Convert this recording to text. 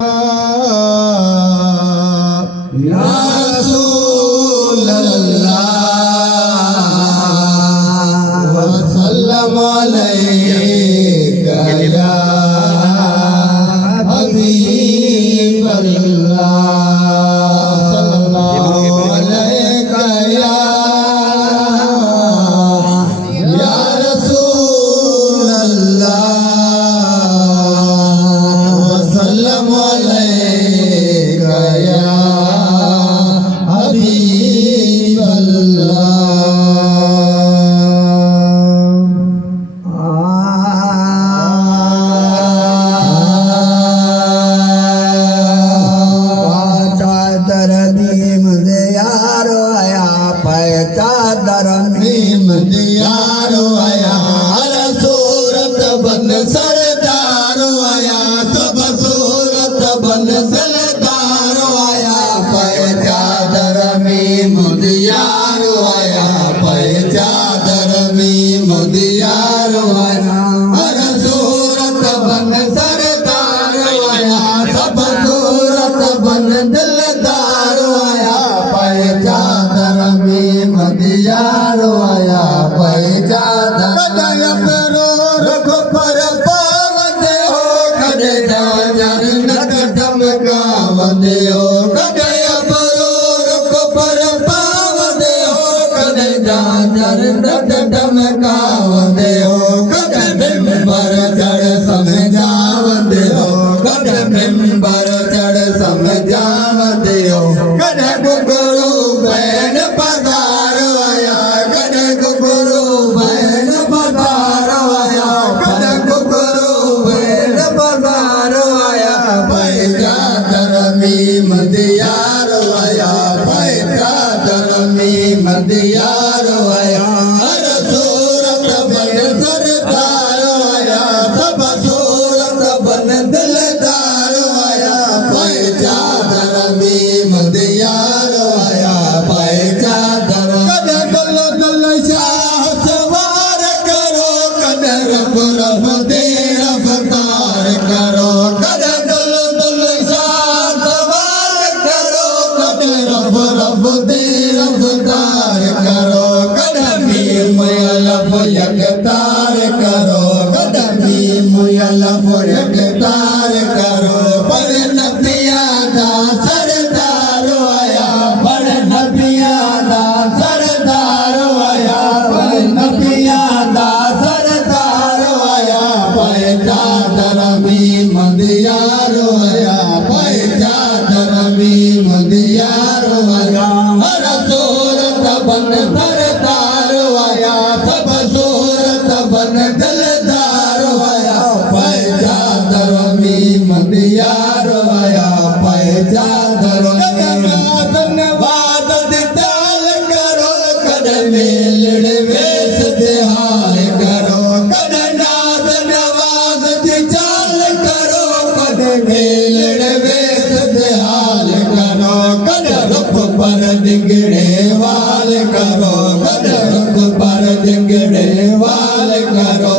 या रसूल अल्लाह वसल्लम अलैका या हबीब अल्लाह सल्लल्लाहु अलैका या रसूल अल्लाह वसल्लम अलैका या हबीब अल्लाह। चादर मीम दियारो आया सूरत बन सरदार आया सब सूरत बन सरदार आया पै चादर मीम दियारो आया पै चादर मीम दियारो आया सूरत बन सरदार आया सब सूरत बन दिलदार आया पै चादर मीम दियारो आया पै चादर कदया करो रखो पर पावते हो कदे जान नक धमकावते हो कदया करो रखो पर पावते हो कदे जान नक धमकावते हो कदे मिंबर चढ़ समझावते हो कदे मिंबर चढ़ समझावते हो कदे गुरु बहन पधार आया कदे गुरु बहन पधार आया कदे गुरु बहन पधार आया पै चादर मीम दियारो आया पै चादर मीम दियारो आया सूरत बन सरदार आया सब सूरत बन दिलदार आया पै चादर मीम दियारो आया पै चादर कदे गल गल शाह सवार करो कदे रब रब दे रफ्तार करो कदे गल गल शाह सवार करो कदे रब रब दे रफ्तार करो कदे मीम अलफ यकतार करो कदे मीम अलफ यकतार करो पर नबिया दा सरदार आया पर नबिया दा सरदार आया पर नबिया दा सरदार आया पै चादर मीम दियारो आया पै चादर मीम दियारो आया सूरत बन सरदार आया सब सूरत बन दिलदार आया पै चादर मीम दियारो आया पै चादर धन्यवाद दिताल करो कदे मेलड़ वेश दिहाल करो कदे नाद नवाज दिचाल करो कदे मेलड़ वेश दिहाल करो कदे रुख पर दिगड़े वाल करो कदे रुख पर दिगड़े वाल करो